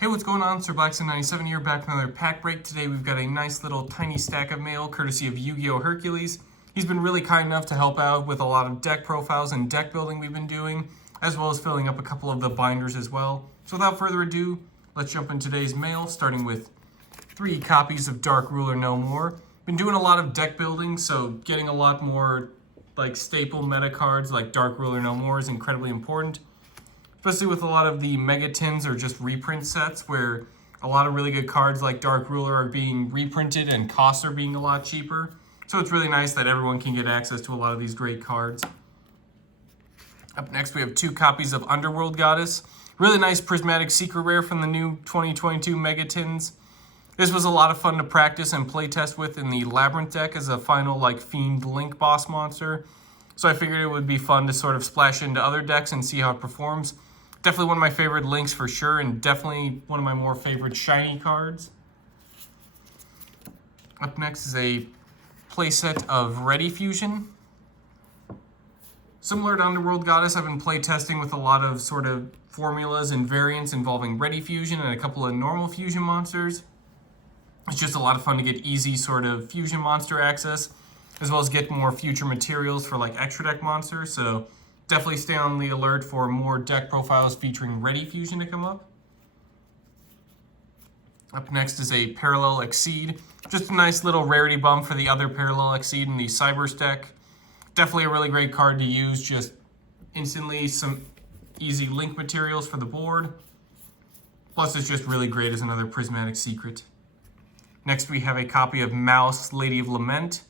Hey, what's going on? Sir Blackson97 here, back with another pack break. Today we've got a nice little tiny stack of mail, courtesy of YuGiOhHercules. He's been really kind enough to help out with a lot of deck profiles and deck building we've been doing, as well as filling up a couple of the binders as well. So without further ado, let's jump in today's mail, starting with 3 copies of Dark Ruler No More. Been doing a lot of deck building, so getting a lot more like staple meta cards like Dark Ruler No More is incredibly important. Especially with a lot of the mega tins or just reprint sets where a lot of really good cards like Dark Ruler are being reprinted and costs are being a lot cheaper. So it's really nice that everyone can get access to a lot of these great cards. Up next we have 2 copies of Underworld Goddess. Really nice prismatic secret rare from the new 2022 mega tins. This was a lot of fun to practice and playtest with in the Labyrinth deck as a final like Fiend Link boss monster. So I figured it would be fun to sort of splash into other decks and see how it performs. Definitely one of my favorite links for sure, and definitely one of my more favorite shiny cards. Up next is a playset of Ready Fusion. Similar to Underworld Goddess, I've been playtesting with a lot of sort of formulas and variants involving Ready Fusion and a couple of normal fusion monsters. It's just a lot of fun to get easy sort of fusion monster access, as well as get more future materials for like extra deck monsters. So definitely stay on the alert for more deck profiles featuring Ready Fusion to come up. Up next is a Parallel Exceed. Just a nice little rarity bump for the other Parallel Exceed in the Cybers deck. Definitely a really great card to use, just instantly some easy link materials for the board. Plus it's just really great as another prismatic secret. Next we have a copy of Mouse, Lady of Lament.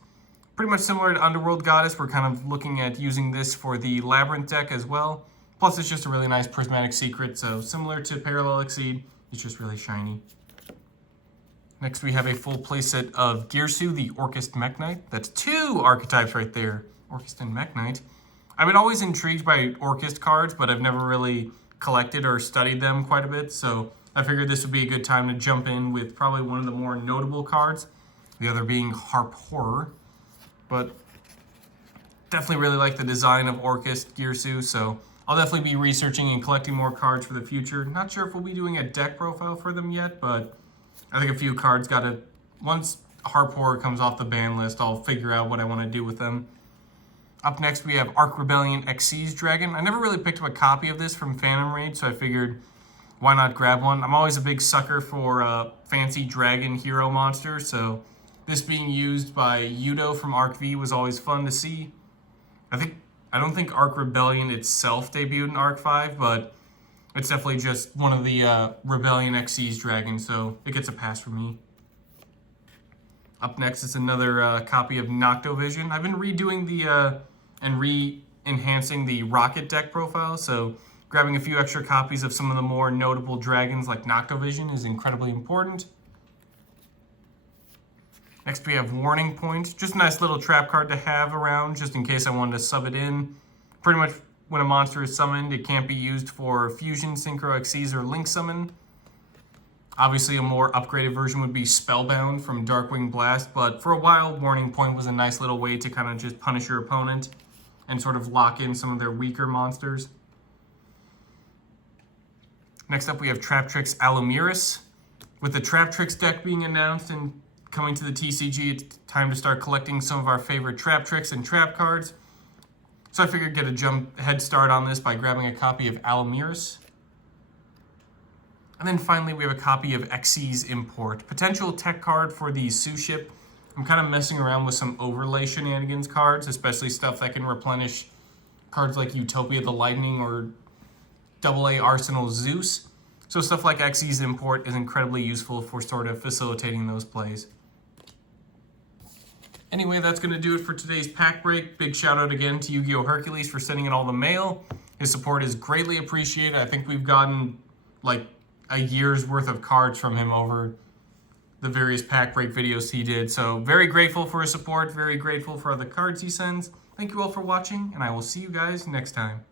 Pretty much similar to Underworld Goddess, we're kind of looking at using this for the Labyrinth deck as well. Plus it's just a really nice prismatic secret, so similar to Parallel Exceed, it's just really shiny. Next we have a full playset of Girsu, the Orcust Mech Knight. That's 2 archetypes right there, Orcust and Mech Knight. I've been always intrigued by Orcust cards, but I've never really collected or studied them quite a bit, so I figured this would be a good time to jump in with probably one of the more notable cards, the other being Harp Horror. But definitely really like the design of Orcust Girsu, so I'll definitely be researching and collecting more cards for the future. Not sure if we'll be doing a deck profile for them yet, but I think a few cards once Harp Horror comes off the ban list, I'll figure out what I want to do with them. Up next we have Arc Rebellion Xyz Dragon. I never really picked up a copy of this from Phantom Raid, so I figured why not grab one. I'm always a big sucker for fancy dragon hero monsters, so this being used by YuGiOh from Arc V was always fun to see. I don't think Arc Rebellion itself debuted in Arc 5, but it's definitely just one of the Rebellion Xyz dragons, so it gets a pass from me. Up next is another copy of Noctovision. I've been redoing the and re-enhancing the Rocket deck profile, so grabbing a few extra copies of some of the more notable dragons like Noctovision is incredibly important. Next we have Warning Point, just a nice little trap card to have around just in case I wanted to sub it in. Pretty much when a monster is summoned, it can't be used for Fusion, Synchro, Xyz, or Link Summon. Obviously a more upgraded version would be Spellbound from Darkwing Blast, but for a while Warning Point was a nice little way to kind of just punish your opponent and sort of lock in some of their weaker monsters. Next up we have Traptrix Alumiris. With the Traptrix deck being announced and coming to the TCG, it's time to start collecting some of our favorite Traptrix and Trap cards. So I figured get a head start on this by grabbing a copy of Alumiris. And then finally we have a copy of Xyz Import, potential tech card for the Sioux ship. I'm kind of messing around with some overlay shenanigans cards, especially stuff that can replenish cards like Utopia the Lightning or AA Arsenal Zeus. So stuff like Xyz Import is incredibly useful for sort of facilitating those plays. Anyway, that's going to do it for today's pack break. Big shout out again to YuGiOhHercules for sending in all the mail. His support is greatly appreciated. I think we've gotten like a year's worth of cards from him over the various pack break videos he did. So very grateful for his support, very grateful for the cards he sends. Thank you all for watching, and I will see you guys next time.